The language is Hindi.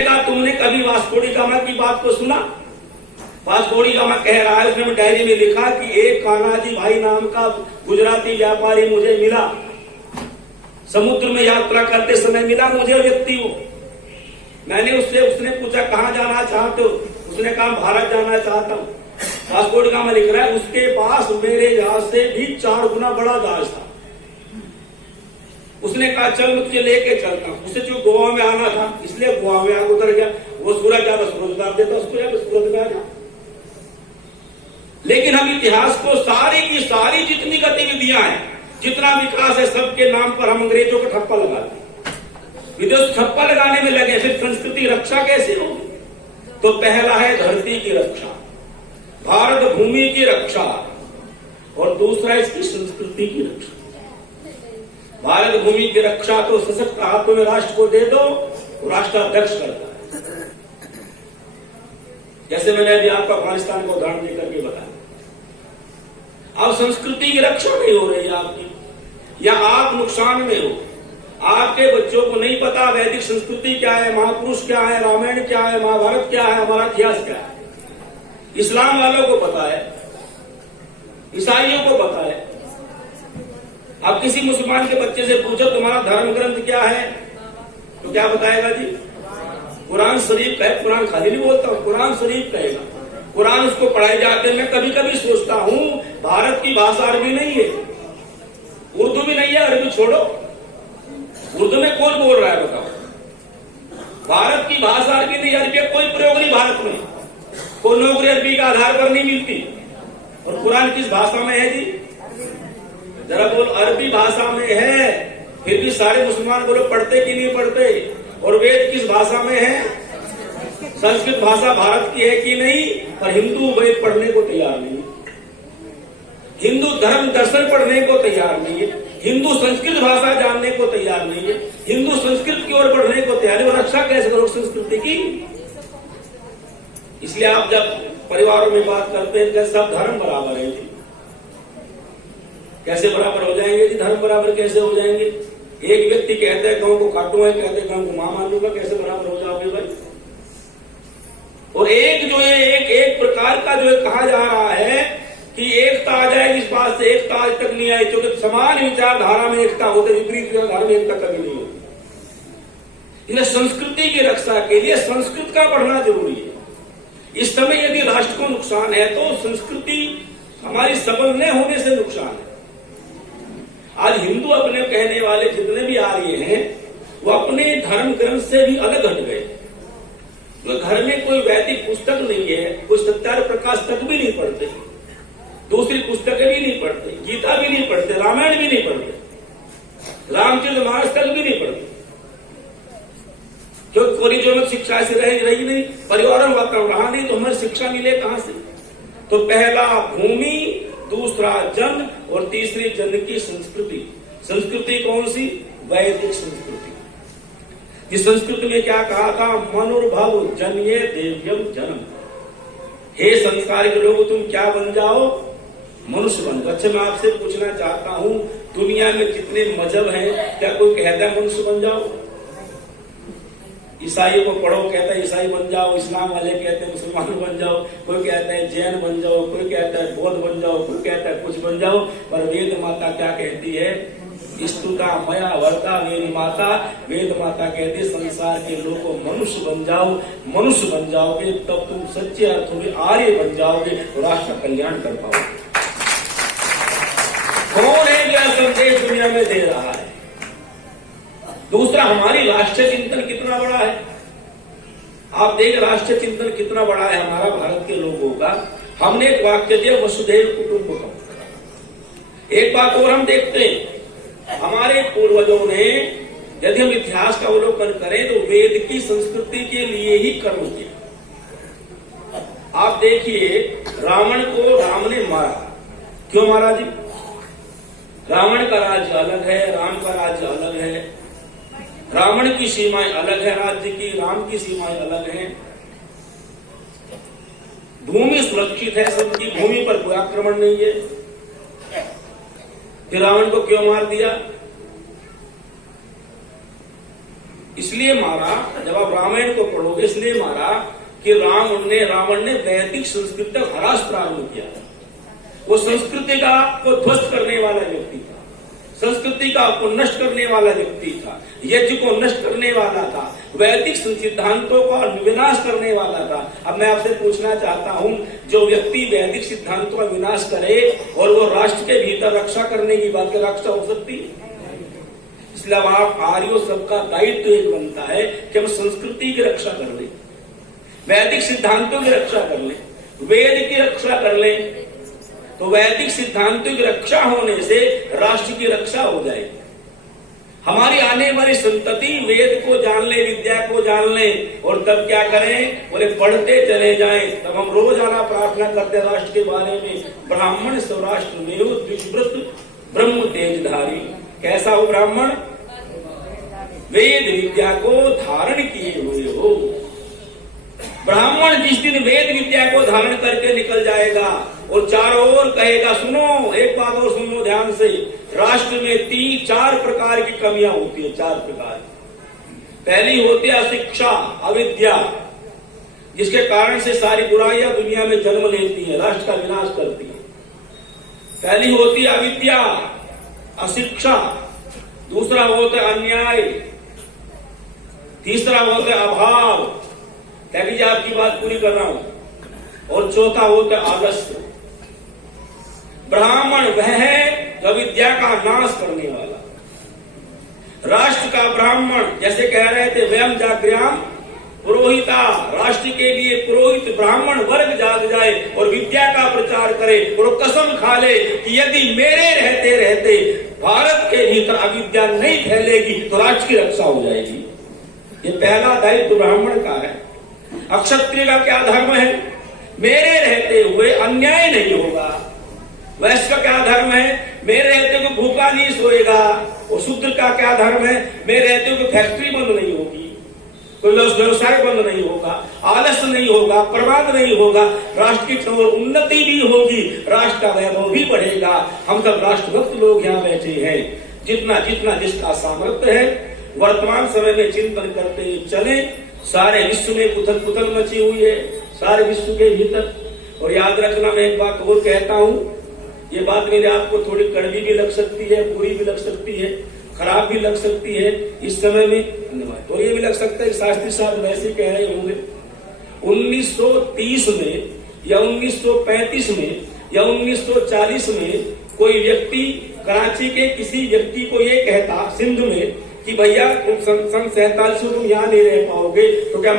तुमने कभी वास्को डी गामा की बात को सुना? वास्को डी गामा कह रहा है, उसने डायरी में लिखा कि एक कान्हाजी भाई नाम का गुजराती व्यापारी मुझे मिला, समुद्र में यात्रा करते समय मिला मुझे व्यक्ति वो। मैंने उसने पूछा कहाँ जाना चाहते हो? उसने कहा भारत जाना चाहता हूँ। वास्को डी गामा लिख रहा है उसके पास मेरे जहाज से भी 4 गुना बड़ा जहाज था। उसने कहा चल मैं तुझे लेके चलता हूं। उसे जो गोवा में आना था इसलिए गोवा में आग उतर गया। वो सूरज क्या बस रोजगार देता उसको, या बस सूरज में आ गया। लेकिन हम इतिहास को सारी की सारी जितनी गतिविधियां हैं, जितना विकास है, सबके नाम पर हम अंग्रेजों को ठप्पा लगाते हैं। विदेश ठप्पा लगाने में लगे, फिर संस्कृति रक्षा कैसे होगी? तो पहला है धरती की रक्षा, भारत भूमि की रक्षा, और दूसरा इसकी संस्कृति की रक्षा। भारत भूमि की रक्षा तो सशक्त हाथों में राष्ट्र को दे दो, राष्ट्राध्यक्ष करता है। जैसे मैंने अभी आपको अफगानिस्तान को उदाहरण देकर के बताया। अब संस्कृति की रक्षा नहीं हो रही है आपकी, या आप नुकसान में हो। आपके बच्चों को नहीं पता वैदिक संस्कृति क्या है, महापुरुष क्या है, रामायण क्या है, महाभारत क्या है, हमारा इतिहास क्या है। इस्लाम वालों को पता है, ईसाइयों को पता है। अब किसी मुसलमान के बच्चे से पूछो तुम्हारा धर्म ग्रंथ क्या है, तो क्या बताएगा जी? कुरान शरीफ कहे। कुरान खाली नहीं बोलता, कुरान शरीफ कहेगा। कुरान उसको पढ़ाए जाते हैं। मैं कभी कभी सोचता हूं भारत की भाषा अरबी नहीं है, उर्दू भी नहीं है। अरबी छोड़ो, उर्दू में कौन बोल रहा है बताओ? भारत की भाषा अरबी नहीं, अरबी का कोई प्रयोग नहीं भारत में। कोई नौकरी अरबी का आधार पर नहीं मिलती। और कुरान किस भाषा में है जी? जरा बोल, अरबी भाषा में है। फिर भी सारे मुसलमान बोलो पढ़ते कि नहीं पढ़ते? और वेद किस भाषा में है? संस्कृत भाषा भारत की है कि नहीं? पर हिंदू वेद पढ़ने को तैयार नहीं है, हिंदू धर्म दर्शन पढ़ने को तैयार नहीं है, हिंदू संस्कृत भाषा जानने को तैयार नहीं है, हिंदू संस्कृत की ओर बढ़ने को तैयार है। और रक्षा कैसे करो संस्कृति की? इसलिए आप जब परिवारों में बात करते हैं कि सब धर्म बराबर है, कैसे बराबर हो जाएंगे जी? धर्म बराबर कैसे हो जाएंगे? एक व्यक्ति कहता है गांव को काटू है, कहते हैं गांव को मां मान लूंगा, कैसे बराबर हो जाओगे भाई? और एक जो है एक प्रकार का जो है कहा जा रहा है कि एकता आ जाएगी, इस बात से एकता आज तक नहीं आई, क्योंकि समान विचारधारा में एकता होते, विपरीत विचारधारा में एकता कभी नहीं होती। इसलिए संस्कृति की रक्षा के लिए संस्कृत का पढ़ना जरूरी है। इस समय यदि राष्ट्र को नुकसान है तो संस्कृति हमारी सबल न होने से नुकसान है। आज हिंदू अपने कहने वाले जितने भी आ रहे हैं वो अपने धर्म ग्रंथ से भी अलग हट गए। तो घर में कोई वैदिक पुस्तक नहीं है, कोई सत्याग्रह प्रकाश तक भी नहीं पढ़ते, दूसरी पुस्तकें भी नहीं पढ़ते, गीता भी नहीं पढ़ते, रामायण भी नहीं पढ़ते, रामचरितमानस तक भी नहीं पढ़ते। क्योंकि कोई जो शिक्षा से रही नहीं, परिवार में वातावरण रहा नहीं, तो हमें शिक्षा मिले कहां से? तो पहला भूमि, दूसरा जन, और तीसरी जन की संस्कृति। संस्कृति कौन सी? वैदिक संस्कृति। इस संस्कृति में क्या कहा था? मनुर्भव जन्ये देव्यम जन्म। हे संस्कार के लोग, तुम क्या बन जाओ? मनुष्य बन जाओ। अच्छा, मैं आपसे पूछना चाहता हूं, दुनिया में जितने मजहब हैं, क्या कोई कहता है मनुष्य बन जाओ? ईसाइयों को पढ़ो, कहता है ईसाई बन जाओ, इस्लाम वाले कहते हैं मुसलमान बन जाओ, कोई कहता है जैन बन जाओ, कोई कहता है बौद्ध बन जाओ, कोई कहता है कुछ बन जाओ। पर वेद माता क्या कहती है? स्तुता मया वर्ता मेरी माता। वेद माता कहती है संसार के लोगों मनुष्य बन जाओ। मनुष्य बन जाओगे तब तुम सच्चे अर्थों में आर्य बन जाओगे, राष्ट्र कल्याण कर पाओगे। कौन है क्या संदेश दुनिया में दे रहा है? दूसरा, हमारी राष्ट्रीय चिंतन कितना बड़ा है। आप देख राष्ट्रीय चिंतन कितना बड़ा है हमारा भारत के लोगों का। हमने एक वाक्य दिया वसुधैव कुटुंबकम। एक बात और हम देखते हैं, हमारे पूर्वजों ने, यदि हम इतिहास का अवलोकन करें तो वेद की संस्कृति के लिए ही कर्म किया। आप देखिए, रावण को राम ने मारा, क्यों मारा जी? रावण का राज्य अलग है, राम का राज्य अलग है। रावण की सीमाएं अलग है राज्य की, राम की सीमाएं अलग हैं। भूमि सुरक्षित है सबकी, भूमि पर कोई आक्रमण नहीं है। फिर रावण को क्यों मार दिया? इसलिए मारा, जब आप रामायण को पढ़ोगे इसलिए मारा कि रावण ने वैदिक संस्कृति तक ह्रास प्रारंभ किया। वो संस्कृति का को ध्वस्त करने वाला व्यक्ति था, संस्कृति का को नष्ट करने वाला व्यक्ति था, यज्ञ को नष्ट करने वाला था, वैदिक सिद्धांतों का विनाश करने वाला था। अब मैं आपसे पूछना चाहता हूं, जो व्यक्ति वैदिक सिद्धांतों का विनाश करे और वो राष्ट्र के भीतर रक्षा करने की बात करे, रक्षा हो सकती है? इसलिए आप आर्यों सबका दायित्व एक बनता है कि हम संस्कृति की रक्षा कर लें, वैदिक सिद्धांतों की रक्षा कर लें, वेद की रक्षा कर लें। तो वैदिक सिद्धांतों की रक्षा होने से राष्ट्र की रक्षा हो जाएगी। हमारी आने वाली संतति वेद को जान ले, विद्या को जान ले, और तब क्या करें? बोले पढ़ते चले जाएं। तब हम रोजाना प्रार्थना करते राष्ट्र के बारे में, ब्राह्मण सौराष्ट्र में द्विजव्रत ब्रह्म तेजधारी। कैसा हो ब्राह्मण? वेद विद्या को धारण किए हुए हो। ब्राह्मण जिस दिन वेद विद्या को धारण करके निकल जाएगा और चारों ओर कहेगा, सुनो एक बात और सुनो ध्यान से, राष्ट्र में 4 प्रकार की कमियां होती है, 4 प्रकार। पहली होती है अशिक्षा, अविद्या, जिसके कारण से सारी बुराइयां दुनिया में जन्म लेती है, राष्ट्र का विनाश करती है। पहली होती है अविद्या, अशिक्षा। दूसरा होता है अन्याय। तीसरा होता है अभाव, कह लीजिए आपकी बात पूरी कर रहा हूं। और चौथा होता है आलस्य। ब्राह्मण वह है जो विद्या का नाश करने वाला। राष्ट्र का ब्राह्मण, जैसे कह रहे थे, वयम जाग्र्याम पुरोहिता, राष्ट्र के लिए पुरोहित ब्राह्मण वर्ग जाग जाए और विद्या का प्रचार करे और कसम खा ले कि यदि मेरे रहते रहते भारत के भीतर अविद्या नहीं फैलेगी तो राष्ट्र की रक्षा हो जाएगी। ये पहला दायित्व ब्राह्मण का है। अक्षत्रिय का क्या धर्म है? मेरे रहते हुए अन्याय नहीं होगा। वैश्य का क्या धर्म है? मेरे रहते हुए भूखा नहीं सोएगा। और शूद्र का क्या धर्म है? मेरे रहते हुए फैक्ट्री बंद नहीं होगी, कोई व्यवसाय बंद नहीं होगा, आलस्य नहीं होगा, प्रमाद नहीं होगा, राष्ट्र की उन्नति भी होगी, राष्ट्र का वैभव भी बढ़ेगा। हम सब राष्ट्रभक्त लोग यहाँ बैठे हैं। जितना जितना जिसका सामर्थ्य है वर्तमान समय में चिंतन करते चले। सारे विश्व में उथल पुथल मची हुई है, सारे विश्व के भीतर। और याद रखना, मैं एक बात और कहता हूं, ये बात मेरे आपको थोड़ी कड़वी भी लग सकती है, बुरी भी लग सकती है, खराब भी लग सकती है इस समय में, तो ये भी लग सकता है शास्त्री साहब वैसे कह रहे होंगे। 1930 में या 1935 में या 1940 में कोई व्यक्ति कराची के किसी व्यक्ति को ये कहता सिंध में कि भैया तुम सन 47 में तुम यहाँ नहीं रह पाओगे, तो क्या